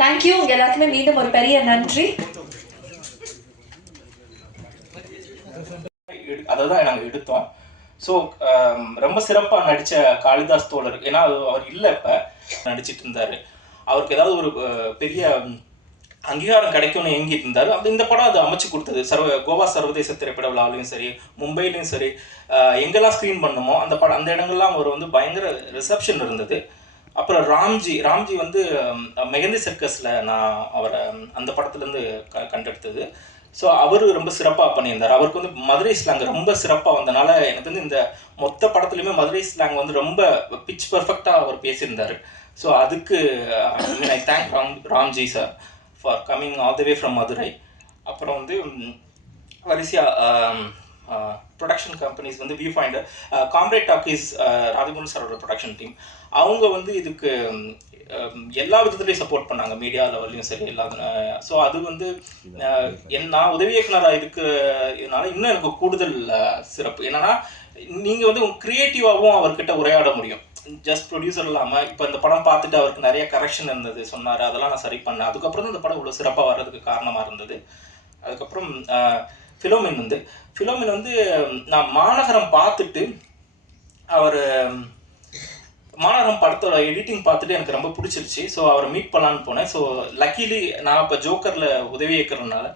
Thank you. உங்க எல்லாருக்குமே மீண்டும் ஒரு பெரிய நன்றி. அதான் நாங்கள் எடுத்தோம். ஸோ ரொம்ப சிறப்பாக நடித்த காளிதாஸ் தோழர், ஏன்னா அவர் இல்லை, இப்போ நடிச்சிட்டு இருந்தார். அவருக்கு ஏதாவது ஒரு பெரிய அங்கீகாரம் கிடைக்கும்னு ஏங்கிட்டு இருந்தார். அது இந்த படம் அது அமைச்சு கொடுத்தது. கோவா சர்வதேச திரைப்பட விழாவிலையும் சரி, மும்பையிலையும் சரி, எங்கெல்லாம் ஸ்க்ரீன் பண்ணுமோ அந்த இடங்கள்லாம் அவர் வந்து பயங்கர ரிசப்ஷன் இருந்தது. அப்புறம் ராம்ஜி வந்து மெகந்தி சர்க்கஸில் நான் அவரை அந்த படத்துலேருந்து கண்டெடுத்தது. ஸோ அவர் ரொம்ப சிறப்பாக பண்ணியிருந்தார். அவருக்கு வந்து மதுரை ஸ்லாங் ரொம்ப சிறப்பாக வந்தனால எனக்கு வந்து இந்த மொத்த படத்துலையுமே மதுரை ஸ்லாங் வந்து ரொம்ப பிச் பர்ஃபெக்டாக அவர் பேசியிருந்தார். ஸோ அதுக்கு I thank Ramji sir for coming all the way from Madurai. அப்புறம் வந்து வரிசையாக ப்ரொடக்ஷன் கம்பெனிஸ் வந்து view finder, comrade talkies, Rajamohan சாரோட ப்ரொடக்ஷன் டீம், அவங்க வந்து இதுக்கு எல்லா விதத்துலையும் சப்போர்ட் பண்ணாங்க, மீடியா லெவல்லையும் சரி எல்லாம். ஸோ அது வந்து நான் உதவி இயக்குனராக இதனால இன்னும் எனக்கு கூடுதல் சிறப்பு. என்னன்னா நீங்கள் வந்து க்ரியேட்டிவாகவும் அவர்கிட்ட உரையாட முடியும். ஜஸ்ட் ப்ரொடியூசர் இல்லாமல் இப்போ இந்த படம் பார்த்துட்டு அவருக்கு நிறைய கரெக்ஷன் இருந்தது சொன்னார், அதெல்லாம் நான் சரி பண்ணேன். அதுக்கப்புறம் தான் இந்த படம் இவ்வளோ சிறப்பாக வர்றதுக்கு காரணமாக இருந்தது. அதுக்கப்புறம் ஃபிலோமின் வந்து நான் மாநகரம் பார்த்துட்டு மாநகரம் படத்தோட எடிட்டிங் பார்த்துட்டு எனக்கு ரொம்ப பிடிச்சிருச்சு. ஸோ அவரை மீட் பண்ணலான்னு போனேன். ஸோ லக்கிலி நான் இப்போ ஜோக்கரில் உதவி இயக்கிறதுனால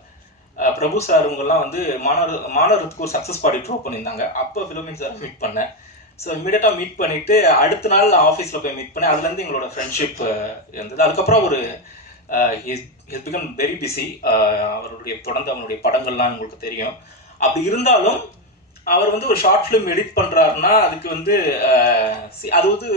பிரபு சார் இவங்கெல்லாம் வந்து மாநகரத்துக்கு ஒரு சக்ஸஸ் பாடி ட்ரோ பண்ணியிருந்தாங்க. அப்போ ஃபிலோமின் சார் மீட் பண்ணேன். ஸோ இமீடியட்டாக மீட் பண்ணிவிட்டு அடுத்த நாள் ஆஃபீஸில் போய் மீட் பண்ணேன். அதுலேருந்து எங்களோட ஃப்ரெண்ட்ஷிப் இருந்தது. அதுக்கப்புறம் ஒரு ஹிஸ் பிகம் வெரி பிஸி. அவருடைய படங்கள்லாம் உங்களுக்கு தெரியும். அப்படி இருந்தாலும் அவர் வந்து ஒரு ஷார்ட் ஃபிலிம் எடிட் பண்ணுறாருன்னா அதுக்கு வந்து அது வந்து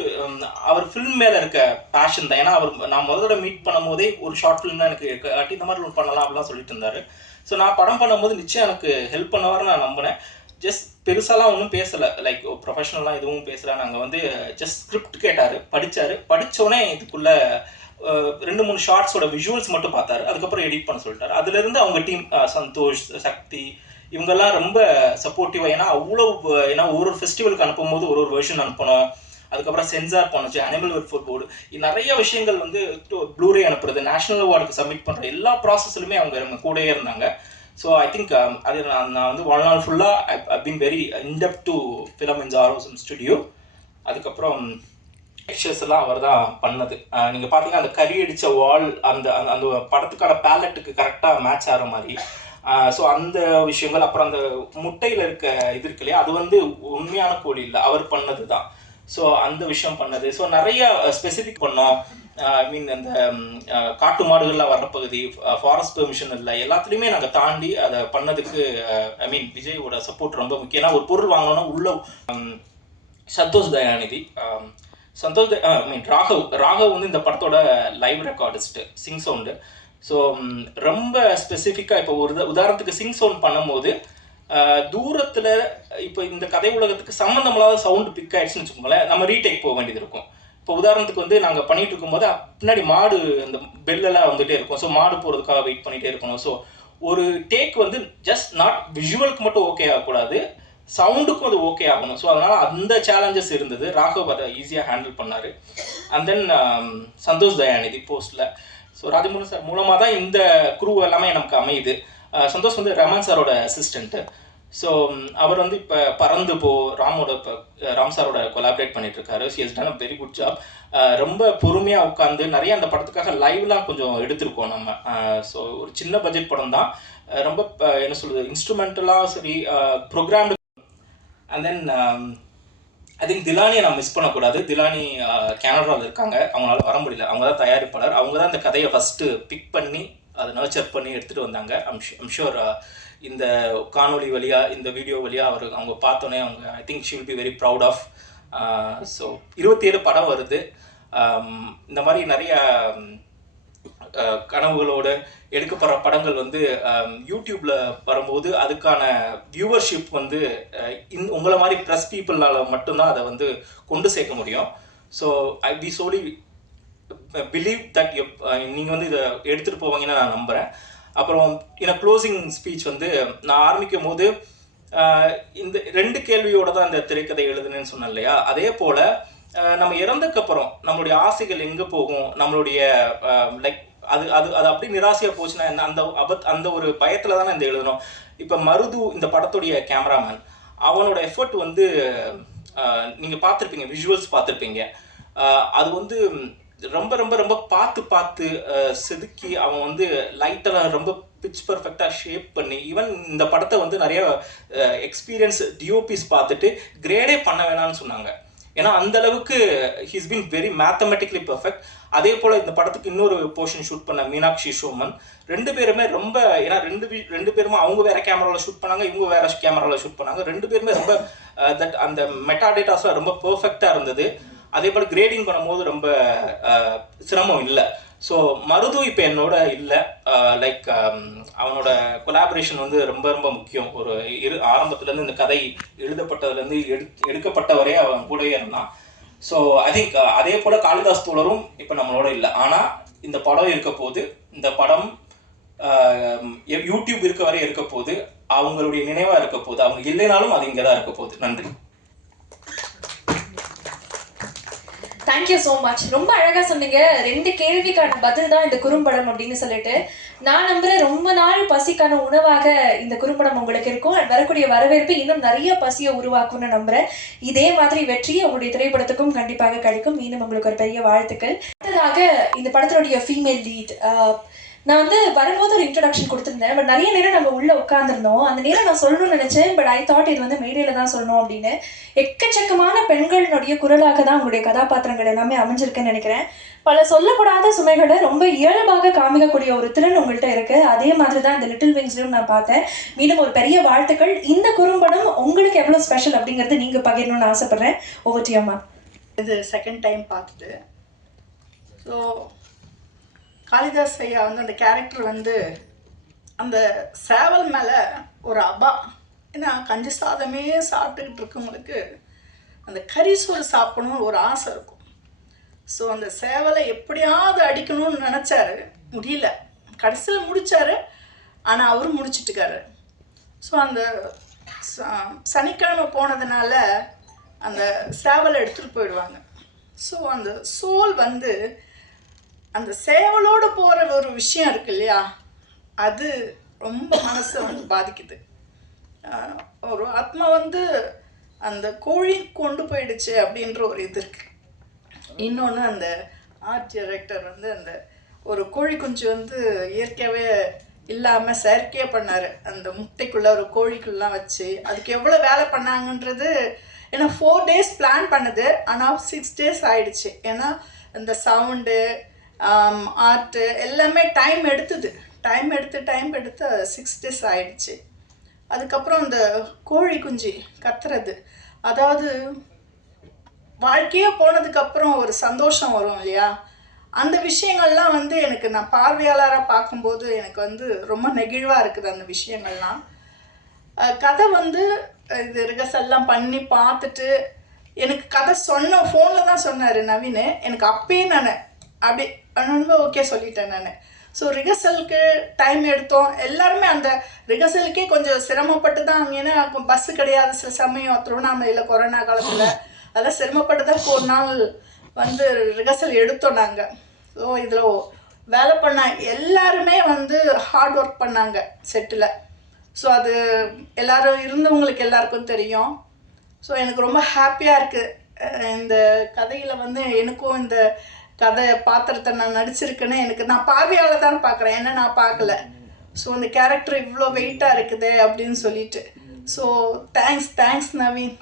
அவர் ஃபிலிம் மேலே இருக்க பேஷன் தான். ஏன்னா நான் முதல்ல மீட் பண்ணும் போதே ஒரு ஷார்ட் ஃபிலிம் தான் எனக்கு காட்டி இந்த மாதிரி ஒன்று பண்ணலாம் அப்படிலாம் சொல்லிட்டு இருந்தார். ஸோ நான் படம் பண்ணும்போது நிச்சயம் எனக்கு ஹெல்ப் பண்ணுவார்னு நான் நம்பினேன். ஜஸ்ட் பெருசாலாம் ஒன்றும் பேசலை, லைக் ப்ரொஃபஷனலாக எதுவும் பேசலை. நாங்கள் வந்து ஜஸ்ட் ஸ்கிரிப்ட் கேட்டார், படித்தோடனே இதுக்குள்ளே 2-3 ஷார்ட்ஸோட விஷுவல்ஸ் மட்டும் பார்த்தாரு. அதுக்கப்புறம் எடிட் பண்ண சொல்லிட்டாரு. அதுலேருந்து அவங்க டீம் சந்தோஷ், சக்தி இவங்கெல்லாம் ரொம்ப சப்போர்ட்டிவாக. ஏன்னா ஒரு ஃபெஸ்டிவலுக்கு அனுப்பும் போது ஒரு வெர்ஷன் அனுப்பணும். அதுக்கப்புறம் சென்சார் பண்ணுச்சு, அனிமல் வெல்ஃபேர் போர்டு, நிறைய விஷயங்கள் வந்து ப்ளூரே அனுப்புறது, நேஷனல் அவார்டுக்கு சப்மிட் பண்ணுற எல்லா ப்ராசஸ்லுமே அவங்க கூடயே இருந்தாங்க. ஸோ ஐ திங்க் அது நான் வந்து வாழ்நாள் ஃபுல்லாக I been very in depth to ஃபிலமின்ஸ் ஆரோசம் ஸ்டுடியோ. அதுக்கப்புறம் பிக்சர்ஸ் எல்லாம் அவர் தான் பண்ணது. நீங்கள் பார்த்தீங்கன்னா அந்த கறி அடித்த வால் அந்த அந்த படத்துக்கான பேலட்டுக்கு கரெக்டாக மேட்ச் ஆகிற மாதிரி. ஸோ அந்த விஷயங்கள், அப்புறம் அந்த முட்டையில் இருக்க இது இருக்கு இல்லையா, அது வந்து உண்மையான கோழி இல்லை, அவர் பண்ணது தான். ஸோ அந்த விஷயம் பண்ணது. ஸோ நிறைய ஸ்பெசிஃபிக் பண்ணோம். ஐ மீன் அந்த காட்டு மாடுகள்லாம் வர்ற பகுதி, ஃபாரஸ்ட் பெர்மிஷன் இல்லை, எல்லாத்துலேயுமே நாங்கள் தாண்டி அதை பண்ணதுக்கு ஐ மீன் விஜயோட சப்போர்ட் ரொம்ப முக்கியம். ஏன்னா ஒரு பொருள் வாங்கணும்னா உள்ள சந்தோஷ் தயாநிதி, ஐ மீன் ராகவ் வந்து இந்த படத்தோட லைவ் ரெக்கார்டிஸ்ட்டு, சிங் சவுண்டு. ஸோ ரொம்ப ஸ்பெசிஃபிக்காக இப்போ ஒரு உதாரணத்துக்கு சிங் சவுண்ட் பண்ணும்போது தூரத்தில் இப்போ இந்த கதை உலகத்துக்கு சம்மந்தமில்லாத சவுண்டு பிக் ஆகிடுச்சுன்னு வச்சுக்கோங்களேன், நம்ம ரீடேக் போக வேண்டியது இருக்கும். இப்போ உதாரணத்துக்கு வந்து நாங்கள் பண்ணிகிட்டு இருக்கும்போது பின்னாடி மாடு அந்த பெல்லெல்லாம் வந்துகிட்டே இருக்கும். ஸோ மாடு போகிறதுக்காக வெயிட் பண்ணிகிட்டே இருக்கணும். ஸோ ஒரு டேக் வந்து ஜஸ்ட் நாட் விஷுவலுக்கு மட்டும் ஓகே ஆகக்கூடாது, சவுண்டுக்கும் அது ஓகே ஆகணும். ஸோ அதனால் அந்த சேலஞ்சஸ் இருந்தது. ராகவ் அதை ஈஸியாக ஹேண்டில் பண்ணார். அண்ட் தென் சந்தோஷ் தயாநிதி போஸ்ட்டில். ஸோ ராஜமோகன் சார் மூலமாக தான் இந்த குரூ எல்லாமே நமக்கு அமையுது. சந்தோஷ் வந்து ரமன் சாரோட அசிஸ்டண்ட்டு. ஸோ அவர் வந்து இப்போ பறந்து ராம் சாரோட கொலாபரேட் பண்ணிட்டு இருக்காரு. She has done a very good job. ரொம்ப பொறுமையாக உட்காந்து நிறைய அந்த படத்துக்காக லைவ்லாம் கொஞ்சம் எடுத்திருக்கோம் நம்ம. ஸோ ஒரு சின்ன பட்ஜெட் படம் தான், ரொம்ப என்ன சொல்கிறது, இன்ஸ்ட்ருமெண்டலாக சரி, programme. And then I think திலானியை நான் மிஸ் பண்ணக்கூடாது. திலானி கேனடாவில் இருக்காங்க, அவங்களால வர முடியல. அவங்க தான் தயாரிப்பாளர், அவங்க தான் இந்த கதையை ஃபஸ்ட்டு பிக் பண்ணி அதை நர்ச்சர் பண்ணி எடுத்துகிட்டு வந்தாங்க. ஐம் ஷுர் இந்த காணொலி வழியாக, இந்த வீடியோ வழியாக அவங்க பார்த்தோன்னே I think she will be very proud of. So 27 படம் வருது. இந்த மாதிரி நிறைய கனவுகளோடு எடுக்கப்படுற படங்கள் வந்து யூடியூப்பில் வரும்போது அதுக்கான வியூவர்ஷிப் வந்து உங்களை மாதிரி ப்ரெஸ் பீப்புளால் மட்டும்தான் அதை வந்து கொண்டு சேர்க்க முடியும். So we solely believe that நீங்கள் வந்து இதை எடுத்துகிட்டு போவீங்கன்னு நான் நம்புகிறேன். அப்புறம் க்ளோசிங் ஸ்பீச் வந்து நான் ஆரம்பிக்கும் போது இந்த 2 கேள்வியோட தான் இந்த திரைக்கதை எழுதுனேன்னு சொன்னேன் இல்லையா? அதே போல் நம்ம இறந்ததுக்கப்புறம் நம்மளுடைய ஆசைகள் எங்கே போகும், நம்மளுடைய லைக் அது அது அது அப்படி நிராசையாக போச்சுன்னா என்ன, அந்த ஒரு பயத்தில் தானே இந்த எழுதணும். இப்போ மருது இந்த படத்துடைய கேமராமேன், அவனோட எஃபர்ட் வந்து நீங்கள் பார்த்துருப்பீங்க, விஷுவல்ஸ் பார்த்துருப்பீங்க. அது வந்து ரொம்ப ரொம்ப ரொம்ப பார்த்து பார்த்து செதுக்கி அவன் வந்து லைட்டெல்லாம் ரொம்ப பிச் பர்ஃபெக்டாக ஷேப் பண்ணி, ஈவன் இந்த படத்தை வந்து நிறைய எக்ஸ்பீரியன்ஸ் டிஓபிஸ் பார்த்துட்டு கிரேடே பண்ண வேணாம்னு சொன்னாங்க. ஏன்னா அந்த அளவுக்கு he's been very mathematically perfect. அதே போல் இந்த படத்துக்கு இன்னொரு போர்ஷன் ஷூட் பண்ண மீனாட்சி சோமன், 2 பேருமே ரொம்ப, ஏன்னா ரெண்டு பேருமே அவங்க வேற கேமராவில் ஷூட் பண்ணாங்க, இவங்க வேற கேமராவில் ஷூட் பண்ணாங்க. 2 பேருமே ரொம்ப அந்த மெட்டாடேட்டாஸ்லாம் ரொம்ப பர்ஃபெக்டாக இருந்தது. அதே போல் கிரேடிங் பண்ணும்போது ரொம்ப சிரமம் இல்லை. ஸோ மருது இப்போ என்னோட இல்லை. லைக் அவனோட கொலாபரேஷன் வந்து ரொம்ப ரொம்ப முக்கியம். ஒரு ஆரம்பத்துலேருந்து இந்த கதை எழுதப்பட்டதுலேருந்து எடுக்கப்பட்டவரே அவன் கூடவே இருந்தான். ஸோ ஐ திங்க் அதே போல் காளிதாஸ் தோழரும் இப்போ நம்மளோட இல்லை. ஆனால் இந்த படம் இருக்க போது, இந்த படம் யூடியூப் இருக்க வரை இருக்க போது, அவங்களுடைய நினைவாக இருக்க போது, அவங்க இல்லைனாலும் அது இங்கே தான் இருக்க போகுது. நன்றி. Thank you so much. ரொம்ப அழகாக சொன்னீங்க. 2 கேள்விக்கான பதில் தான் இந்த குறும்படம் அப்படின்னு சொல்லிட்டு நான் நம்புறேன். ரொம்ப நாள் பசிக்கான உணவாக இந்த குறும்படம் உங்களுக்கு இருக்கும். வரக்கூடிய வரவேற்பு இன்னும் நிறைய பசியை உருவாக்கும்னு நம்புறேன். இதே மாதிரி வெற்றியை உங்களுடைய திரைப்படத்துக்கும் கண்டிப்பாக கிடைக்கும். மீண்டும் உங்களுக்கு ஒரு பெரிய வாழ்த்துக்கள். அடுத்ததாக இந்த படத்தினுடைய ஃபீமேல் லீட், நான் வந்து வரும்போது ஒரு இன்ட்ரடக்ஷன் கொடுத்துருந்தேன். பட் நிறைய நேரம் நம்ம உள்ளே உட்காந்துருந்தோம். அந்த நேரம் நான் சொல்லணும்னு நினச்சேன், பட் ஐ தாட் இது வந்து மேடையில் தான் சொல்லணும் அப்படின்னு. எக்கச்சக்கமான பெண்களினுடைய குரலாக தான் உங்களுடைய கதாபாத்திரங்கள் எல்லாமே அமைஞ்சிருக்குன்னு நினைக்கிறேன். பல சொல்லப்படாத சுமைகளை ரொம்ப இயல்பாக காமிக்கக்கூடிய ஒரு திறன் உங்கள்கிட்ட இருக்குது. அதே மாதிரி தான் இந்த லிட்டில் விங்ஸ்லையும் நான் பார்த்தேன். மீண்டும் ஒரு பெரிய வாழ்த்துக்கள். இந்த குறும்படம் உங்களுக்கு எவ்வளோ ஸ்பெஷல் அப்படிங்கிறது நீங்கள் பகிரணும்னு ஆசைப்பட்றேன். ஓவர் டு யூ அம்மா. இது செகண்ட் டைம் பார்த்துட்டு, ஸோ காளிதாஸ் ஐயா வந்து அந்த கேரக்டர் வந்து அந்த சேவல் மேலே ஒரு அபா, ஏன்னா கஞ்சி சாதமே சாப்பிட்டுக்கிட்டு இருக்கவங்களுக்கு அந்த கறி சோறு சாப்பிடணும்னு ஒரு ஆசை இருக்கும். ஸோ அந்த சேவலை எப்படியாவது அடிக்கணும்னு நினச்சாரு, முடியல. கடைசியில் முடித்தார், ஆனால் அவரும் முடிச்சிட்டுக்காரு. ஸோ அந்த சனிக்கிழமை போனதுனால அந்த சேவலை எடுத்துகிட்டு போயிடுவாங்க. ஸோ அந்த சோல் வந்து அந்த சேவலோடு போகிற ஒரு விஷயம் இருக்கு இல்லையா, அது ரொம்ப மனசை வந்து பாதிக்குது. ஒரு ஆத்மா வந்து அந்த கோழி கொண்டு போயிடுச்சு அப்படின்ற ஒரு இது இருக்குது. இன்னொன்று அந்த ஆர்ட் டைரக்டர் வந்து அந்த ஒரு கோழி குஞ்சு வந்து இயற்கையாகவே இல்லாமல் செயற்கையாக பண்ணார். அந்த முட்டைக்குள்ளே ஒரு கோழிக்குள்ளெலாம் வச்சு அதுக்கு எவ்வளோ வேலை பண்ணாங்கன்றது. ஏன்னா 4 days பிளான் பண்ணுது, ஆனால் 6 days ஆகிடுச்சு. ஏன்னா இந்த சவுண்டு ஆர்ட்டு எல்லாமே டைம் எடுத்து 6 days ஆகிடுச்சு. அதுக்கப்புறம் இந்த கோழி குஞ்சு கத்துறது, அதாவது வாழ்க்கையே போனதுக்கப்புறம் ஒரு சந்தோஷம் வரும் இல்லையா, அந்த விஷயங்கள்லாம் வந்து எனக்கு நான் பார்வையாளராக பார்க்கும்போது எனக்கு வந்து ரொம்ப நெகிழ்வாக இருக்குது அந்த விஷயங்கள்லாம். கதை வந்து இது ரிகர்சல்லாம் பண்ணி பார்த்துட்டு எனக்கு கதை ஃபோனில் தான் சொன்னார் நவீன். எனக்கு அப்பயே நான் அப்படி ஓகே சொல்லிட்டேன் நான். ஸோ ரிகர்சலுக்கு டைம் எடுத்தோம். எல்லாருமே அந்த ரிகர்சலுக்கே கொஞ்சம் சிரமப்பட்டு தான், ஏன்னா பஸ்ஸு கிடையாது சில சமயம் திருவண்ணாமலையில் கொரோனா காலத்தில். அதெல்லாம் சிரமப்பட்டு தான் 4 நாள் வந்து ரிகர்சல் எடுத்தோம் நாங்கள். ஸோ இதில் வேலை பண்ண எல்லாருமே வந்து ஹார்ட் ஒர்க் பண்ணாங்க செட்டில். ஸோ அது எல்லோரும் இருந்தவங்களுக்கு எல்லாருக்கும் தெரியும். ஸோ எனக்கு ரொம்ப ஹாப்பியாக இருக்குது. இந்த கதையில் வந்து எனக்கும் இந்த கதை பாத்திரத்தை நான் நடிச்சிருக்கேன்னு நான் பார்வையால் தான் பார்க்குறேன், ஏன்னா நான் பார்க்கல. ஸோ இந்த கேரக்டர் இவ்வளோ வெயிட்டாக இருக்குது அப்படின்னு சொல்லிட்டு. ஸோ தேங்க்ஸ் நவீன்,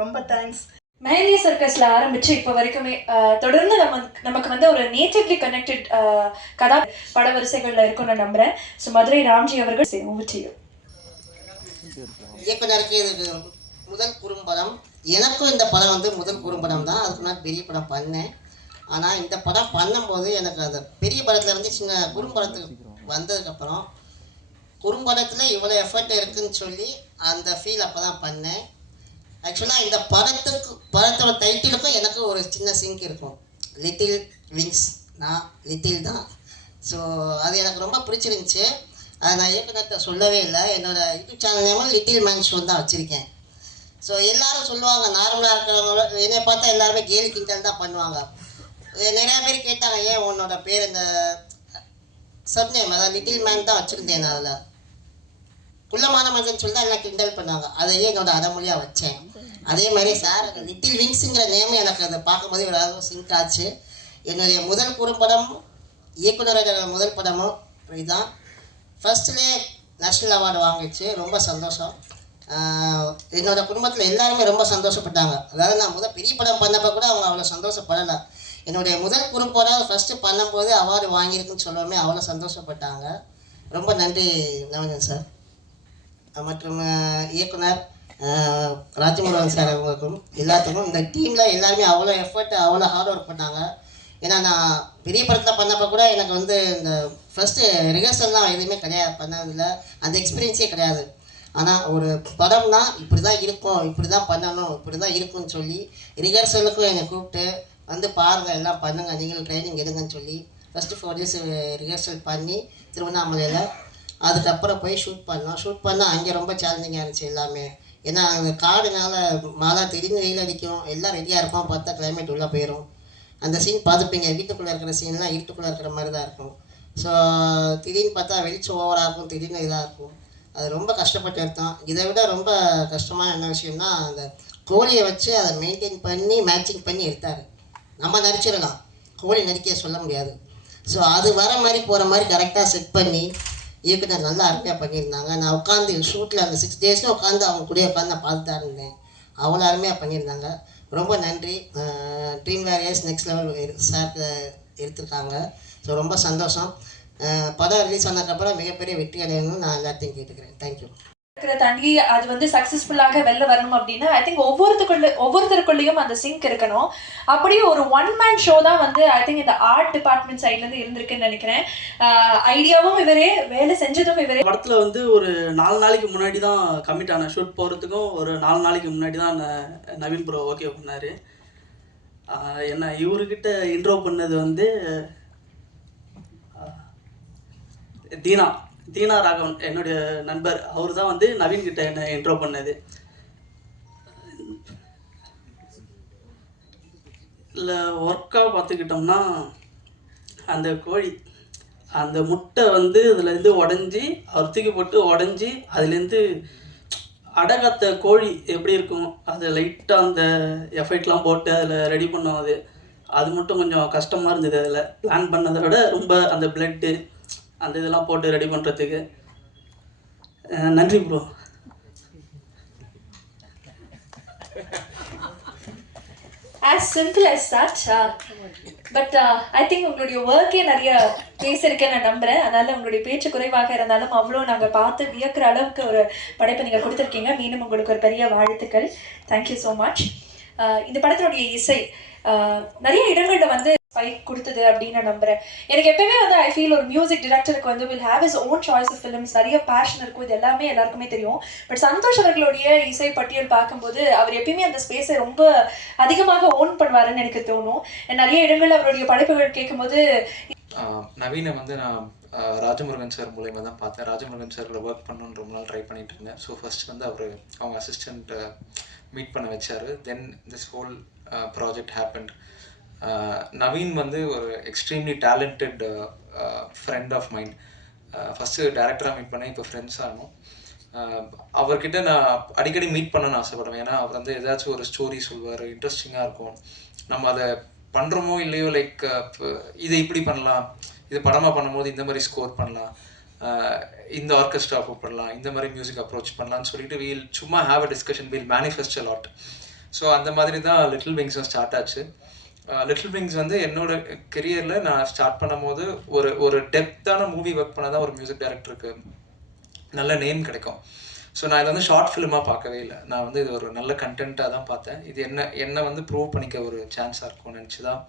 ரொம்ப தேங்க்ஸ். மெஹந்தி சர்க்கஸ்ல ஆரம்பிச்சு இப்போ வரைக்குமே தொடர்ந்து நமக்கு வந்து ஒரு நேட்டிவ்லி கனெக்டட் கதா பட வரிசைகளில் இருக்கும்னு நம்புறேன். ஸோ மதுரை ராம்ஜி அவர்கள் இயக்குனருக்கு இது முதல் குறும்படம். எனக்கும் இந்த படம் வந்து முதல் குறும்படம் தான். அதுக்கு நான் பெரிய படம் பண்ணேன். ஆனால் இந்த படம் பண்ணும்போது எனக்கு அது பெரிய படத்துலேருந்து சின்ன குறும்படத்துக்கு வந்ததுக்கப்புறம் குறும்படத்தில் இவ்வளோ எஃபர்ட் இருக்குதுன்னு சொல்லி அந்த ஃபீல் அப்போ தான் பண்ணேன். ஆக்சுவலாக இந்த படத்தோட டைட்டிலுக்கும் எனக்கு ஒரு சின்ன சிங்க் இருக்கும். லிட்டில் விங்ஸ், நான் லிட்டில் தான். ஸோ அது எனக்கு ரொம்ப பிடிச்சிருந்துச்சு. அதை நான் இயக்குனர்கிட்ட சொல்லவே இல்லை. என்னோட யூடியூப் சேனல் நேமும் லிட்டில் மேன் ஷோ தான் வச்சுருக்கேன். ஸோ எல்லாரும் சொல்லுவாங்க, நார்மலாக இருக்கிறவங்க என்னை பார்த்தா எல்லாருமே கேலி கிண்டல் தான் பண்ணுவாங்க. நிறையா பேர் கேட்டாங்க, ஏன் உன்னோட பேர் இந்த சப்நேம் அதாவது லிட்டில் மேன் தான் வச்சுருந்தேன். நான் அதில் குள்ளமான மனுஷன் சொல்லி தான் எல்லாம் கிண்டல் பண்ணாங்க. அதையே என்னோட அரைமொழியாக வச்சேன். அதே மாதிரி சார் லிட்டில் விங்ஸுங்கிற நேமும் எனக்கு அதை பார்க்கும்போது ஒரு அளவு சிங்க் ஆச்சு. என்னுடைய முதல் குறும்படம் இயக்குனரோட முதல் படமும் இதுதான். ஃபர்ஸ்ட்லேயே நேஷ்னல் அவார்டு வாங்கிச்சு. ரொம்ப சந்தோஷம். என்னோடய குடும்பத்தில் எல்லாருமே ரொம்ப சந்தோஷப்பட்டாங்க. அதாவது நான் பெரிய படம் பண்ணப்போ கூட அவங்க அவ்வளோ சந்தோஷப்படலை. என்னுடைய முதல் குறும்படம் ஃபஸ்ட்டு பண்ணும்போது அவார்டு வாங்கியிருக்குன்னு சொல்லவுமே அவ்வளோ சந்தோஷப்பட்டாங்க. ரொம்ப நன்றி நவீனன் சார் மற்றும் இயக்குனர் ராஜமுருகன் சார் அவங்களுக்கும் எல்லாத்துக்கும். இந்த டீமில் எல்லாருமே அவ்வளோ எஃபர்ட் அவ்வளோ ஹார்ட் ஒர்க் பண்ணாங்க. ஏன்னா நான் பெரிய படத்தை பண்ணப்போ கூட எனக்கு இந்த ஃபஸ்ட்டு ரிஹர்சல்லாம் எதுவுமே கிடையாது, பண்ணதில்லை, அந்த எக்ஸ்பீரியன்ஸே கிடையாது. ஆனால் ஒரு படம்னா இப்படி தான் இருக்கும், இப்படி தான் பண்ணணும், இப்படி தான் இருக்குன்னு சொல்லி ரிஹர்சலுக்கும் என்னை கூப்பிட்டு வந்து பாருங்கள், எல்லாம் பண்ணுங்கள், நீங்களும் ட்ரைனிங் எடுங்கன்னு சொல்லி ஃபஸ்ட்டு 4 days ரிஹர்சல் பண்ணி திருவண்ணாமலையில் அதுக்கப்புறம் போய் ஷூட் பண்ணோம். அங்கே ரொம்ப சேலஞ்சிங்காக இருந்துச்சு எல்லாமே. ஏன்னா அந்த காடுனால மழை திடீர்னு வெயில் அடிக்கும், எல்லாம் ரெடியாக இருக்கும், பார்த்தா கிளைமேட் உள்ளே போயிடும். அந்த சீன் பார்த்துப்பீங்க, வீட்டுக்குள்ளே இருக்கிற சீன்லாம் இருட்டுக்குள்ளே இருக்கிற மாதிரி தான் இருக்கும். ஸோ திடீர்னு பார்த்தா வெளிச்சம் ஓவராக இருக்கும், திடீர்னு இதாக இருக்கும். அது ரொம்ப கஷ்டப்பட்டு எடுத்தோம். இதை விட ரொம்ப கஷ்டமான என்ன விஷயம்னா அந்த கோழியை வச்சு அதை மெயின்டைன் பண்ணி மேட்சிங் பண்ணி எடுத்தார். நம்ம நடிச்சிடலாம், கோழி நடிக்க சொல்ல முடியாது. ஸோ அது வர மாதிரி போகிற மாதிரி கரெக்டாக செட் பண்ணி இயக்குனர் நல்லா அருமையாக பண்ணியிருந்தாங்க. நான் உட்காந்து ஷூட்டில் அந்த 6 days உட்காந்து அவங்க கூட உட்காந்து நான் பார்த்துட்டா இருந்தேன். அவ்வளோ அருமையாக பண்ணியிருந்தாங்க. ரொம்ப நன்றி. Dream warriors next level sir எடுத்திருக்காங்க. ஸோ ரொம்ப சந்தோஷம். படம் ரிலீஸ் ஆனதுக்கப்புறம் மிகப்பெரிய வெற்றி அடையணும்னு நான் எல்லாத்தையும் கேட்டுக்கிறேன். தேங்க்யூ. தாண்டி அது சக்சஸ்ஃபுல்லாக வெளில வரணும் அப்படின்னா ஐ திங்க் ஒவ்வொருத்தருக்குள்ளேயும் அந்த சிங்க் இருக்கணும். அப்படியே ஒரு 1 man ஷோ தான் ஐ திங்க் இந்த ஆர்ட் டிபார்ட்மெண்ட் சைட்லேருந்து இருந்திருக்குன்னு நினைக்கிறேன். ஐடியாவும் இவரே, வேலை செஞ்சதும் இவரே. படத்தில் ஒரு 4 நாளைக்கு முன்னாடி தான் கமிட் ஆன. ஷூட் போகிறதுக்கும் ஒரு 4 நாளைக்கு முன்னாடி தான் நவீன் ப்ரோ ஓகே பண்ணார். என்ன இவர்கிட்ட இன்ட்ரோ பண்ணது தீனா ராகவன் என்னுடைய நண்பர். அவர் தான் நவீன் கிட்ட என்ன இன்ட்ரோ பண்ணது. இல்லை ஒர்க்காக பார்த்துக்கிட்டோம்னா அந்த கோழி அந்த முட்டை இதுலேருந்து உடஞ்சி அவர் தூக்கி போட்டு உடஞ்சி அதுலேருந்து அடகாத்த கோழி எப்படி இருக்கும் அது லைட்டாக அந்த எஃபெக்ட்லாம் போட்டு அதில் ரெடி பண்ணோம். அது மட்டும் கொஞ்சம் கஷ்டமாக இருந்தது. அதில் பிளான் பண்ணதை விட ரொம்ப அந்த பிளட்டு அந்த இதெல்லாம் போட்டு ரெடி பண்ணுறதுக்கு. நன்றி bro. As simple as that. But I think உங்களுடைய ஒர்க்கே நிறைய பேசியிருக்கேன் நான் நம்புகிறேன். அதனால் உங்களுடைய பேச்சு குறைவாக இருந்தாலும் அவ்வளோ நாங்கள் பார்த்து வியக்கிற அளவுக்கு ஒரு படைப்பை நீங்கள் கொடுத்துருக்கீங்க. மீண்டும் உங்களுக்கு ஒரு பெரிய வாழ்த்துக்கள். Thank you so much. இந்த படத்தினுடைய இசை நிறைய இடங்களில் ஸ்பைக் கொடுத்தது அப்படின்னு நான் நம்புறேன். எனக்கு எப்பவுமே ஐ ஃபீல் ஒரு மியூசிக் டிரெக்டருக்கு will have his own choice of films, நிறைய பேஷன் இருக்கும், இது எல்லாமே எல்லாருக்குமே தெரியும். பட் சந்தோஷ் அவர்களுடைய இசை பட்டியல் பார்க்கும்போது அவர் எப்பயுமே அந்த ஸ்பேஸை ரொம்ப அதிகமாக ஓன் பண்ணுவாருன்னு எனக்கு தோணும். நிறைய இடங்களில் அவருடைய படைப்புகள் கேட்கும்போது நவீனை நான் ராஜமுருகன் சார் மூலயமா தான் பார்த்தேன். ராஜமுருகன் சாரில் ஒர்க் பண்ணணுன்னு ரொம்ப நாள் ட்ரை பண்ணிட்டு இருந்தேன். ஸோ ஃபர்ஸ்ட் அவர் அவங்க அசிஸ்டண்ட் மீட் பண்ண வச்சார். Then this whole project happened. Naveen ஒரு extremely talented friend of mind. First டேரக்டராக மீட் பண்ணேன், இப்போ ஃப்ரெண்ட்ஸ் ஆனோம். அவர்கிட்ட நான் அடிக்கடி மீட் பண்ணணும்னு ஆசைப்படுவேன். ஏன்னா அவர் ஏதாச்சும் ஒரு ஸ்டோரி சொல்லுவார், இன்ட்ரெஸ்டிங்காக இருக்கும். நம்ம அதை பண்ணுறோமோ இல்லையோ, லைக் இதை இப்படி பண்ணலாம், இது படமாக பண்ணும்போது இந்த மாதிரி ஸ்கோர் பண்ணலாம், இந்த ஆர்கெஸ்ட்ரா கூப்பிடலாம், இந்த மாதிரி மியூசிக் அப்ரோச் பண்ணலான்னு சொல்லிட்டு வீல் சும்மா have a discussion, we'll manifest a lot. So அந்த மாதிரி தான் லிட்டில் விங்ஸும் ஸ்டார்ட் ஆச்சு. லிட்டில் விங்ஸ் என்னோட கெரியரில் நான் ஸ்டார்ட் பண்ணும் போது ஒரு டெப்த்தான மூவி ஒர்க் பண்ணால் தான் ஒரு மியூசிக் டைரக்டருக்கு நல்ல நேம் கிடைக்கும். ஸோ நான் இதை ஷார்ட் ஃபிலிமாக பார்க்கவே இல்லை. நான் இது ஒரு நல்ல கண்டென்ட்டாக தான் பார்த்தேன். இது என்ன ப்ரூவ் பண்ணிக்க ஒரு சான்ஸாக இருக்கும்னு நினச்சி தான்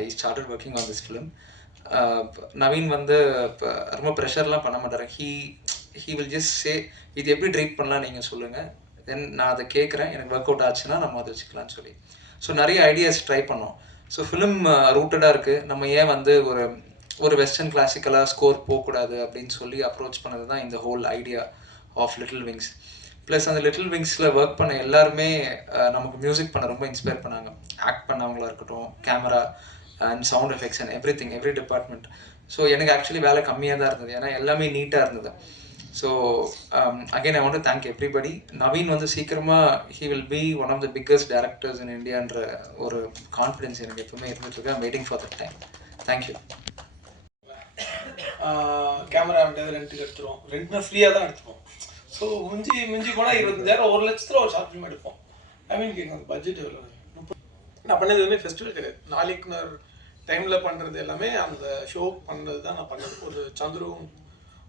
I started working on this film. Naveen ரொம்ப ப்ரெஷர்லாம் பண்ண மாட்டார். ஹீ வில் ஜஸ்ட் சே இது எப்படி ட்ரீட் பண்ணலாம் நீங்கள் சொல்லுங்கள், தென் நான் அதை கேட்குறேன், எனக்கு ஒர்க் அவுட் ஆச்சுன்னா நம்ம அதை வச்சுக்கலான்னு சொல்லி. ஸோ நிறைய ஐடியாஸ் ட்ரை பண்ணோம். ஸோ ஃபிலிம் ரூட்டடாக இருக்குது. நம்ம ஏன் ஒரு ஒரு வெஸ்டர்ன் கிளாசிக்கலாக ஸ்கோர் போகக்கூடாது அப்படின்னு சொல்லி அப்ரோச் பண்ணது தான் இந்த whole idea of little wings. Plus அந்த லிட்டில் விங்ஸில் ஒர்க் பண்ண எல்லாருமே நமக்கு மியூசிக் பண்ண ரொம்ப இன்ஸ்பயர் பண்ணாங்க. ஆக்ட் பண்ணவங்களா இருக்கட்டும், camera and sound effects and every department. So எனக்கு ஆக்சுவலி வேலை கம்மியாக தான் இருந்தது, ஏன்னா எல்லாமே நீட்டாக இருந்தது. So again I want to thank everybody. Naveen வந்து சீக்கிரமாக he will be one of the biggest directors in இந்தியான்ற ஒரு கான்ஃபிடென்ஸ் எனக்கு எப்பவுமே இருந்துகிட்ருக்கு. I'm waiting for that time. Thank you. Camera ரெண்ட்டுக்கு எடுத்துருவோம். ரெண்ட்னா ஃப்ரீயாக தான் எடுத்துப்போம். ஸோ மிஞ்சி போனால் 25,000 1 லட்சத்தில் ஒரு ஷார்ட் ஃபிலிம் எடுப்போம். ஐ கேட்குங்க பட்ஜெட் எவ்வளோ? நான் பண்ணது எதுவுமே ஃபெஸ்டிவல் கிடையாது. நாளைக்கு டைமில் பண்ணுறது எல்லாமே அந்த ஷோ பண்ணுறது தான் நான் பண்ணது. ஒரு சந்துருவும்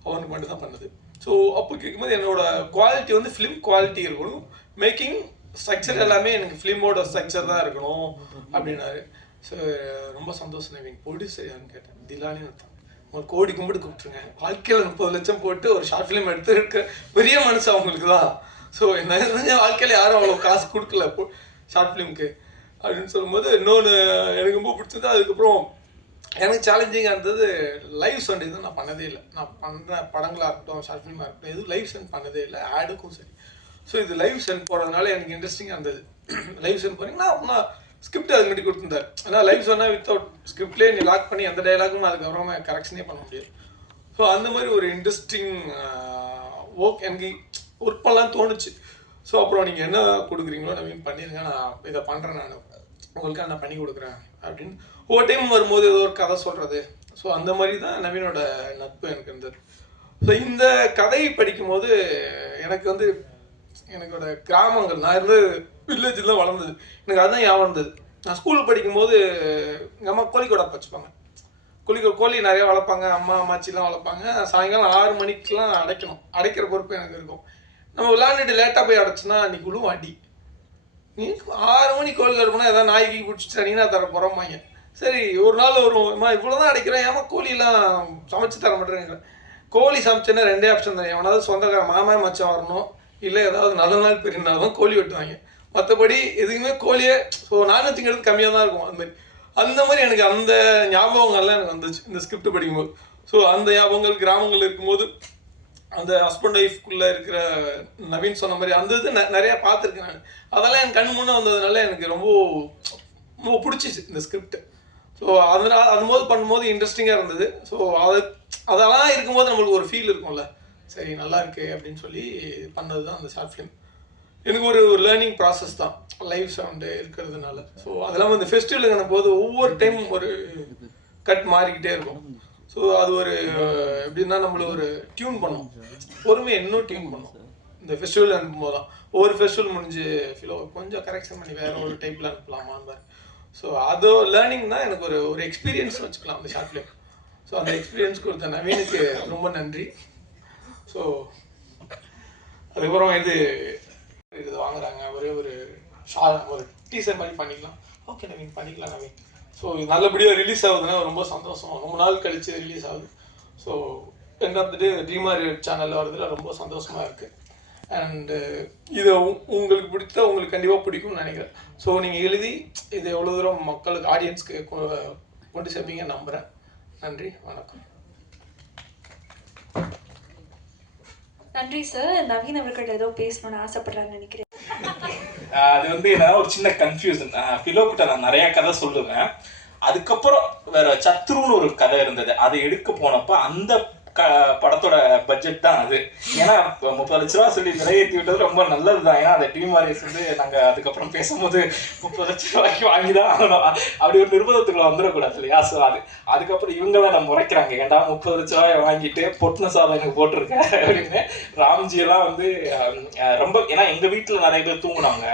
அவனுக்கு மட்டும் தான் பண்ணது. ஸோ அப்போ கேட்கும்போது என்னோட குவாலிட்டி வந்து ஃபிலிம் குவாலிட்டி இருக்கணும், மேக்கிங் ஸ்ட்ரக்சர் எல்லாமே எனக்கு ஃபிலிமோட ஸ்ட்ரக்சர் தான் இருக்கணும் அப்படின்னாரு. ஸோ ரொம்ப சந்தோஷம். நவீன் ப்ரொடியூசர் யாருன்னு கேட்டேன். திலானின்னு ஒருத்தன். ஒரு கோடி கும்பிட்டு கூப்பிட்டுருங்க. வாழ்க்கையில் 30 லட்சம் போட்டு ஒரு ஷார்ட் ஃபிலிம் எடுத்து இருக்க பெரிய மனசு அவங்களுக்கு தான். ஸோ என்ன வாழ்க்கையில் யாரும் அவ்வளோ காசு கொடுக்கல ஷார்ட் ஃபிலிமுக்கு அப்படின்னு சொல்லும்போது இன்னொன்று எனக்கு ரொம்ப பிடிச்சது. அதுக்கப்புறம் எனக்கு சேலஞ்சிங்காக இருந்தது லைவ் சென்ட். இது நான் பண்ணதே இல்லை. நான் பண்ணுற படங்களாக இருக்கட்டும், ஷார்ட் ஃபிலிமாக இருக்கட்டும், எதுவும் லைவ் சென்ட் பண்ணதே இல்லை, ஆடுக்கும் சரி. ஸோ இது லைவ் சென்ட் போகிறதுனால எனக்கு இன்ட்ரெஸ்டிங்காக இருந்தது. லைவ் சென்ட் போனீங்கன்னா அப்படின்னா ஸ்கிரிப்ட் அது மட்டும் கொடுத்துருந்தார். ஏன்னா லைவ் சொன்னால் வித்தவுட் ஸ்கிரிப்ட்லேயே நீ லாக் பண்ணி அந்த டைலாகும் அதுக்கப்புறமா கரெக்ஷனே பண்ண முடியாது. ஸோ அந்த மாதிரி ஒரு இன்ட்ரெஸ்டிங் ஒர்க் எனக்கு ஒர்க் பண்ணலான்னு தோணுச்சு. ஸோ அப்புறம் நீங்கள் என்ன கொடுக்குறீங்களோ நவீன் பண்ணிடுங்க, நான் இதை பண்ணுறேன், நான் உங்களுக்காக நான் பண்ணி கொடுக்குறேன் அப்படின்னு ஒவ்வொரு டைம் வரும்போது ஏதோ ஒரு கதை சொல்கிறது. ஸோ அந்த மாதிரி தான் நவீனோட நட்பு எனக்கு இருந்தது. ஸோ இந்த கதையை படிக்கும்போது எனக்கு வந்து எனக்கோட கிராமங்கள், நான் இருந்து வில்லேஜில் தான் வளர்ந்தது, எனக்கு அதுதான் ஞாபகம் இருந்தது. நான் ஸ்கூல் படிக்கும்போது எங்கள் அம்மா கோழிக்கூட வச்சுப்பாங்க. கோழி நிறையா வளர்ப்பாங்க, அம்மாச்சிலாம் வளர்ப்பாங்க. சாயங்காலம் 6 மணிக்கெலாம் அடைக்கிற பொறுப்பு எனக்கு இருக்கும். நம்ம விளையாண்டுட்டு லேட்டாக போய் அடைச்சோன்னா அன்றைக்கி விழுவும் அடி. நீ 6 மணிக்கு கோழி கடுப்புனா ஏதாவது நாய்க்கு பிடிச்சிட்டு நீனா தர போகிறோம்மாங்க. சரி ஒரு நாள் வரும், இவ்வளோ தான் அடைக்கிறேன், ஏமா கோழியெல்லாம் சமைச்சு தர மாட்டேறேங்க. கோழி சமைச்சேன்னா 2 ஆப்ஷன் தான். எவனாவது சொந்தக்கார மாமா மச்சம் வரணும், இல்லை ஏதாவது நல்ல நாள் பெரிய நாள் தான் கோழி வெட்டுவாங்க. மற்றபடி எதுக்குமே கோழியே நானும் திங்கிறது கம்மியாக தான் இருக்கும். அந்த மாதிரி எனக்கு அந்த ஞாபகங்கள்லாம் எனக்கு வந்துச்சு இந்த ஸ்கிரிப்ட் படிக்கும்போது. ஸோ அந்த ஞாபகங்கள் கிராமங்கள் இருக்கும்போது அந்த ஹஸ்பண்ட் ஒய்ஃப்குள்ளே இருக்கிற நவீன் சொன்ன மாதிரி அந்த இது நிறையா பார்த்துருக்கேன் நான். அதெல்லாம் என் கண் முன்னே வந்ததுனால எனக்கு ரொம்ப பிடிச்சிச்சு இந்த ஸ்கிரிப்ட். ஸோ அதனால் அதுபோது பண்ணும்போது இன்ட்ரெஸ்டிங்காக இருந்தது. ஸோ அதெல்லாம் இருக்கும்போது நம்மளுக்கு ஒரு ஃபீல் இருக்கும்ல, சரி நல்லா இருக்கு அப்படின்னு சொல்லி பண்ணது தான் அந்த ஷார்ட் ஃபிலிம். எனக்கு ஒரு லேர்னிங் ப்ராசஸ் தான் லைவ் சவுண்டு இருக்கிறதுனால. ஸோ அதெல்லாம் இந்த ஃபெஸ்டிவலுக்கான போது ஒவ்வொரு டைம் ஒரு கட் மாறிக்கிட்டே இருக்கும். ஸோ அது ஒரு எப்படின்னா நம்மளை ஒரு டியூன் பண்ணும், பொறுமையை இன்னும் டியூன் பண்ணும். இந்த ஃபெஸ்டிவல் அனுப்பும்போது தான் ஒவ்வொரு ஃபெஸ்டிவல் முடிஞ்சு கொஞ்சம் கரெக்ஷன் பண்ணி வேறு ஒரு டைப்பில் அனுப்பலாமான்னு. ஸோ அது லேர்னிங் தான் எனக்கு ஒரு எக்ஸ்பீரியன்ஸ் வச்சுக்கலாம் அந்த ஷார்ட் ஃபிலிம். ஸோ அந்த எக்ஸ்பீரியன்ஸ் கொடுத்த நவீனுக்கு ரொம்ப நன்றி. ஸோ அதுக்கப்புறம் இது வாங்குறாங்க, ஒரு டீசர் மாதிரி பண்ணிக்கலாம். ஓகே நவீன் பண்ணிக்கலாம் நவீன். ஸோ நல்லபடியாக ரிலீஸ் ஆகுதுன்னா ரொம்ப சந்தோஷம். ரொம்ப நாள் கழித்து ரிலீஸ் ஆகுது. So end of the day dreamer சேனலில் வரதுல ரொம்ப சந்தோஷமாக இருக்குது. அண்டு இதை உங்களுக்கு பிடிச்சா உங்களுக்கு கண்டிப்பாக பிடிக்கும்னு நினைக்கிறேன். ஸோ நீங்கள் எழுதி இது எவ்வளோ தூரம் மக்களுக்கு ஆடியன்ஸ்க்கு கொண்டு சேர்ப்பீங்கன்னு நம்புகிறேன். நன்றி, வணக்கம். நன்றி சார். நவீன் அவர்கள் ஏதோ பேசணும்னு ஆசைப்படுறான்னு நினைக்கிறேன். அது வந்து என்ன ஒரு சின்ன கன்ஃபியூஷன். ஃபிலோ கிட்ட நான் நிறைய கதை சொல்லுவேன். அதுக்கப்புறம் வேற சத்ருன்னு ஒரு கதை இருந்தது, அதை எடுக்க போனப்ப அந்த படத்தோட பட்ஜெட் தான் அது. ஏன்னா 30 லட்ச ரூபா சொல்லி நிறைவேற்றி விட்டது ரொம்ப நல்லது தான். ஏன்னா அந்த டீம் ஆர்எஸ் வந்து நாங்கள் அதுக்கப்புறம் பேசும்போது 30 லட்ச ரூபாய்க்கு வாங்கி தான் ஆகணும், அப்படி ஒரு நிர்பந்தத்துக்குள்ள வந்துடக்கூடாது இல்லையா. ஸோ அதுக்கப்புறம் இவங்களாம் நம்ம உரைக்கிறாங்க, ஏன்டா 30 லட்ச ரூபாய் வாங்கிட்டு பொட்டின சாதம் எனக்கு போட்டிருக்கேன் அப்படின்னு. ராம்ஜியெல்லாம் வந்து ரொம்ப, ஏன்னா எங்கள் வீட்டில் நிறைய பேர் தூங்குனாங்க.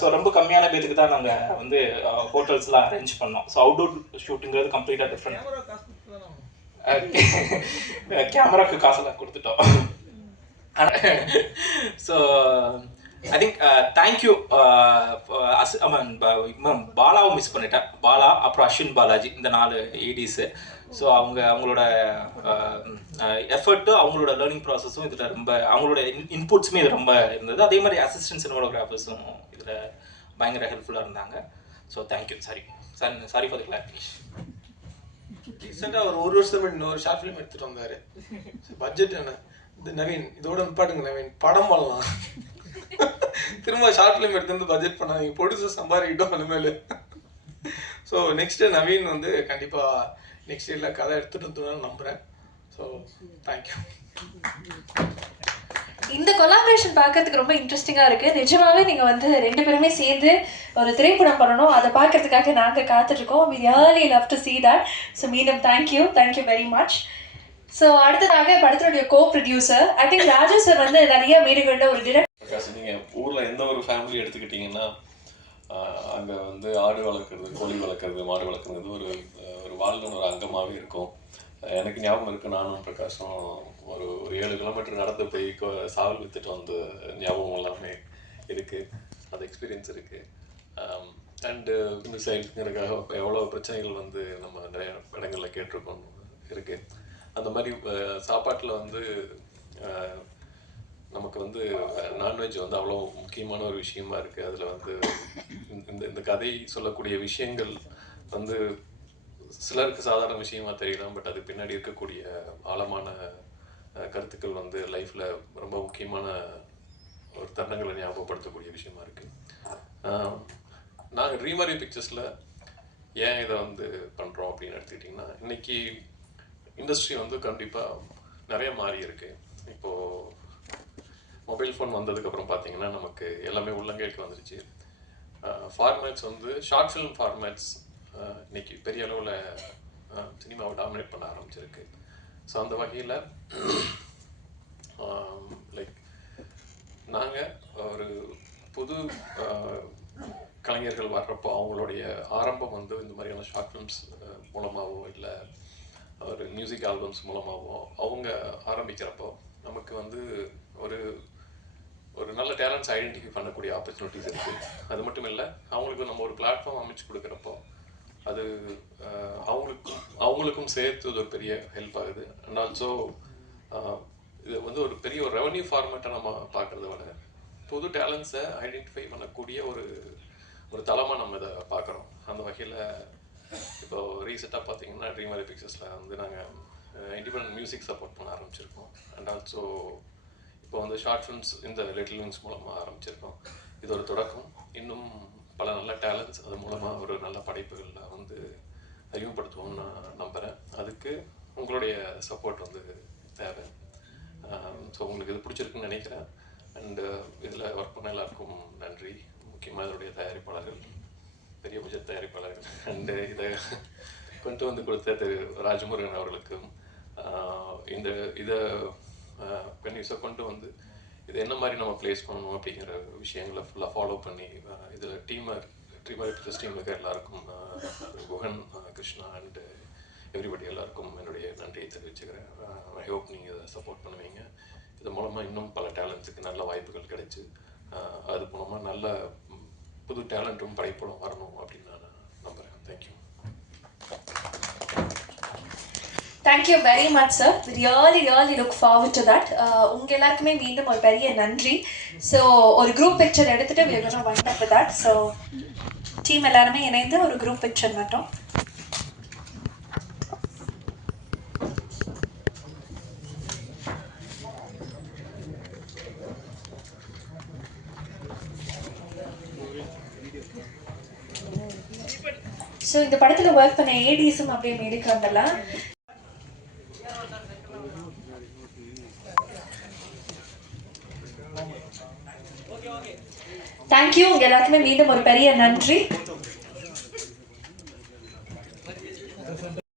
ஸோ ரொம்ப கம்மியான பேருக்கு தான் நாங்கள் வந்து ஹோட்டல்ஸ்லாம் அரேஞ்ச் பண்ணோம். ஸோ அவுட்டோர் ஷூட்டிங்கிறது கம்ப்ளீட்டாக டிஃப்ரெண்ட். கேமராக்கு காசெல்லாம் கொடுத்துட்டோம். So I think thank you. பாலாவும் மிஸ் பண்ணிட்டேன். பாலா, அப்புறம் அஸ்வின் பாலாஜி, இந்த 4 ஏடிஸு. ஸோ அவங்களோட எஃபர்ட்டும் அவங்களோட லேர்னிங் ப்ராசஸும் இதில் ரொம்ப, அவங்களோட இன்புட்ஸுமே இது ரொம்ப இருந்தது. அதே மாதிரி அசிஸ்டன்ட் சினிமாட்டோகிராஃபர்ஸும் இதில் பயங்கர ஹெல்ப்ஃபுல்லாக இருந்தாங்க. So thank you. Sorry for the clarification. ரீசெண்டாக ஒரு வருஷம் இன்னொரு ஷார்ட் ஃபிலிம் எடுத்துகிட்டு வந்தார். பட்ஜெட் என்ன இது நவீன், இதோட நிப்பாட்டுங்க நவீன், படம் பண்ணலாம். திரும்ப ஷார்ட் ஃபிலிம் எடுத்து வந்து பட்ஜெட் பண்ணாதீங்க, ப்ரொடியூசர் சம்பாதிக்கிட்டோம் இனிமேல். ஸோ நெக்ஸ்ட்டு நவீன் வந்து கண்டிப்பாக நெக்ஸ்ட் இயரில் கதை எடுத்துகிட்டு வந்து நம்புகிறேன். So thank you. இந்த கொலாபரேஷன் பார்க்கறதுக்கு ரொம்ப இன்ட்ரெஸ்டிங்காக இருக்குது. நிஜமாவே நீங்கள் வந்து 2 பேருமே சேர்ந்து ஒரு திரைப்படம் பண்ணணும், அதை பார்க்கறதுக்காக நாங்கள் காத்துட்ருக்கோம். we really love to see that. So மீண்டும் தேங்க்யூ வெரி மச். ஸோ அடுத்ததாக படத்தினுடைய கோ producer I think Raju sir வந்து நிறைய மேடைகளில் ஒரு டிரெக்ட். நீங்கள் ஊரில் எந்த ஒரு ஃபேமிலி எடுத்துக்கிட்டிங்கன்னா அங்கே வந்து ஆடு வளர்க்குறது, கோழி வளர்க்குறது, மாடு வளர்க்குறது ஒரு வாழ்வின் ஒரு அங்கமாகவே இருக்கும். எனக்கு ஞாபகம் இருக்குது, நானும் பிரகாஷும் ஒரு 7 கிலோமீட்டர் நடந்து போய் சாவல் விற்றுட்டு வந்த ஞாபகம் எல்லாமே இருக்குது. அது எக்ஸ்பீரியன்ஸ் இருக்குது. அண்டு விவசாயிகளுக்காக எவ்வளோ பிரச்சனைகள் வந்து நம்ம நிறைய இடங்களில் கேட்டிருக்கோம் இருக்குது. அந்த மாதிரி சாப்பாட்டில் வந்து நமக்கு வந்து நான்வெஜ் வந்து அவ்வளோ முக்கியமான ஒரு விஷயமா இருக்குது. அதில் வந்து இந்த கதை சொல்லக்கூடிய விஷயங்கள் வந்து சிலருக்கு சாதாரண விஷயமா தெரியலாம், பட் அது பின்னாடி இருக்கக்கூடிய ஆழமான கருத்துக்கள் வந்து லைஃப்பில் ரொம்ப முக்கியமான ஒரு தருணங்களை ஞாபகப்படுத்தக்கூடிய விஷயமா இருக்குது. நாங்கள் ரீமரி பிக்சர்ஸில் ஏன் இதை வந்து பண்ணுறோம் அப்படின்னு எடுத்துக்கிட்டிங்கன்னா, இன்றைக்கி இண்டஸ்ட்ரி வந்து கண்டிப்பாக நிறைய மாறி இருக்குது. இப்போது மொபைல் ஃபோன் வந்ததுக்கப்புறம் பார்த்தீங்கன்னா நமக்கு எல்லாமே உள்ளங்கைக்கு வந்துருச்சு. ஃபார்மேட்ஸ் வந்து ஷார்ட் ஃபிலிம் ஃபார்மேட்ஸ் இன்னைக்கு பெரிய அளவில் சினிமாவை டாமினேட் பண்ண ஆரம்பிச்சிருக்கு. ஸோ அந்த வகையில் லைக் நாங்கள் ஒரு புது கலைஞர்கள் வர்றப்போ அவங்களுடைய ஆரம்பம் வந்து இந்த மாதிரியான ஷார்ட் ஃபிலிம்ஸ் மூலமாகவோ இல்லை ஒரு மியூசிக் ஆல்பம்ஸ் மூலமாகவோ அவங்க ஆரம்பிக்கிறப்போ நமக்கு வந்து ஒரு நல்ல டேலண்ட்ஸ் ஐடென்டிஃபை பண்ணக்கூடிய ஆப்பர்ச்சுனிட்டிஸ் இருக்குது. அது மட்டும் இல்லை, அவங்களுக்கு நம்ம ஒரு பிளாட்ஃபார்ம் அமைச்சு கொடுக்குறப்போ அது அவங்களுக்கும் சேர்த்து ஒரு பெரிய ஹெல்ப் ஆகுது. அண்ட் ஆல்சோ இது வந்து ஒரு பெரிய ஒரு ரெவன்யூ ஃபார்மேட்டை நம்ம பார்க்குறத விட புது டேலண்ட்ஸை ஐடென்டிஃபை பண்ணக்கூடிய ஒரு தளமாக நம்ம இதை பார்க்குறோம். அந்த வகையில் இப்போ ரீசெண்டாக பார்த்தீங்கன்னா ட்ரீமரி பிக்சர்ஸில் வந்து நாங்கள் இண்டிபெண்டன்ட் மியூசிக் சப்போர்ட் பண்ண ஆரம்பிச்சிருக்கோம். அண்ட் ஆல்சோ இப்போ வந்து ஷார்ட் ஃபிலிம்ஸ் இந்த லிட்டில் விங்ஸ் மூலமாக ஆரம்பிச்சிருக்கோம். இது ஒரு தொடக்கம். இன்னும் பல நல்ல டேலண்ட்ஸ் அது மூலமாக ஒரு நல்ல படைப்புகளில் வந்து அறிமுகப்படுத்துவோம்னு நான் நம்புகிறேன். அதுக்கு உங்களுடைய சப்போர்ட் வந்து தேவை. ஸோ உங்களுக்கு இது பிடிச்சிருக்குன்னு நினைக்கிறேன். அண்டு இதில் ஒர்க் பண்ண எல்லாருக்கும் நன்றி. முக்கியமாக இதனுடைய தயாரிப்பாளர்கள், பெரிய பட்ஜெட் தயாரிப்பாளர்கள், அண்டு இதை கொண்டு வந்து கொடுத்த திரு ராஜமுருகன் அவர்களுக்கும் இதை கன்யூஸாக கொண்டு வந்து இது என்ன மாதிரி நம்ம ப்ளேஸ் பண்ணணும் அப்படிங்கிற விஷயங்களை ஃபுல்லாக ஃபாலோ பண்ணி இதில் ட்ரீமரி பிக்சர்ஸ் டீமில் இருக்க எல்லாருக்கும் குஹன், கிருஷ்ணா அண்டு எவ்ரிபடி எல்லாருக்கும் என்னுடைய நன்றியை தெரிவிச்சுக்கிறேன். ஐ ஹோப் நீங்கள் இதை சப்போர்ட் பண்ணுவீங்க. இது மூலமாக இன்னும் பல டேலண்ட்ஸுக்கு நல்ல வாய்ப்புகள் கிடைச்சி அது மூலமாக நல்ல புது டேலண்ட்டும் படைப்படும் வரணும் அப்படின்னு நான் நம்புகிறேன். Thank you. Thank you very much sir. Really look forward to that. உங்கள் எல்லாருக்குமே மீண்டும் ஒரு பெரிய நன்றி. ஸோ ஒரு குரூப் பிக்சர் எடுத்துகிட்டு we are going to wind up with that. So team எல்லாருமே இணைந்து ஒரு குரூப் பிக்சர் மட்டும். ஸோ இந்த படத்தில் ஒர்க் பண்ண ஏடிஸும் அப்படியே மேடைக்கு வந்துடலாம். தேங்க்யூ. உங்க எல்லாருக்குமே மீண்டும் ஒரு பெரிய நன்றி.